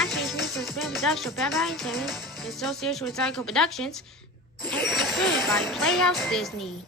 Matches Music Film Production, prepared by Entertainment, in association with Zyco Productions, and distributed by Playhouse Disney.